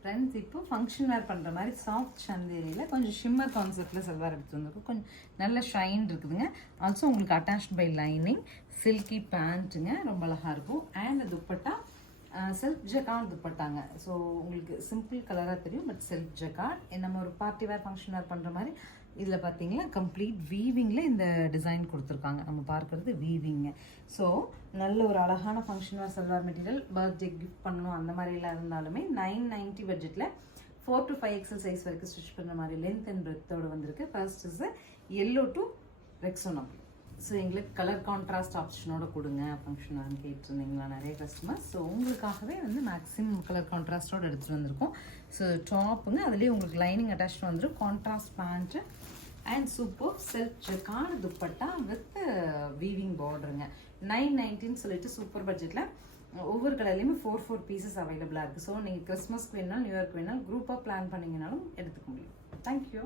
Friends இப்போ function வேர் பண்ணுற மாதிரி சாஃப்ட் சந்தேரியில் கொஞ்சம் ஷிம்மர் கான்செப்டில் சல்வார் எடுத்து வந்திருக்கும். கொஞ்சம் நல்ல ஷைன் இருக்குதுங்க. ஆல்சோ உங்களுக்கு அட்டாச்ட் பை லைனிங், சில்கி பேண்ட்டுங்க, ரொம்ப அழகாக இருக்கும். அண்ட் துப்பட்டா செல்ஃப் ஜக்கார்ட் துப்பட்டாங்க. ஸோ உங்களுக்கு சிம்பிள் கலராக தெரியும், பட் செல்ஃப் ஜக்கார்ட். நம்ம ஒரு பார்ட்டி வேர் ஃபங்க்ஷன் வேர் பண்ணுற மாதிரி இதில் பார்த்தீங்கன்னா கம்ப்ளீட் வீவிங்கில் இந்த டிசைன் கொடுத்துருக்காங்க. நம்ம பார்க்குறது வீவிங்க. ஸோ நல்ல ஒரு அழகான ஃபங்க்ஷன் வேர் சல்வார் மெட்டீரியல். பர்த்டே கிஃப்ட் பண்ணணும் அந்த மாதிரிலாம் இருந்தாலுமே 990 பட்ஜெட்டில் 4 to 5 XL சைஸ் வரைக்கும் ஸ்டிச் பண்ணுற மாதிரி லென்த் அண்ட் பிரெத்தோடு வந்திருக்கு. First is yellow to Rexona. So எங்களுக்கு கலர் கான்ட்ராஸ்ட் ஆப்ஷனோட கொடுங்க ஃபங்க்ஷன் வேர்னு கேட்டிருந்தீங்களா நிறைய கஸ்டமர்ஸ். ஸோ உங்களுக்காகவே வந்து மேக்ஸிமம் கலர் கான்ட்ராஸ்டோடு எடுத்துகிட்டு வந்திருக்கோம். ஸோ டாப்புங்க அதுலேயே உங்களுக்கு லைனிங் அட்டாச் வந்துடும், contrast pant and super self jacquard dupatta with weaving பார்டருங்க. 990 சொல்லிட்டு சூப்பர் பட்ஜெட்டில் ஒவ்வொரு கலர்லேயுமே 4 பீசஸ் அவைலபிளாக இருக்குது. ஸோ நீங்கள் கிறிஸ்மஸ்க்கு வேணாலும் நியூ இயர்க்கு வேணாலும் குரூப்பாக பிளான் பண்ணிங்கனாலும் எடுத்துக்க முடியும். தேங்க்யூ.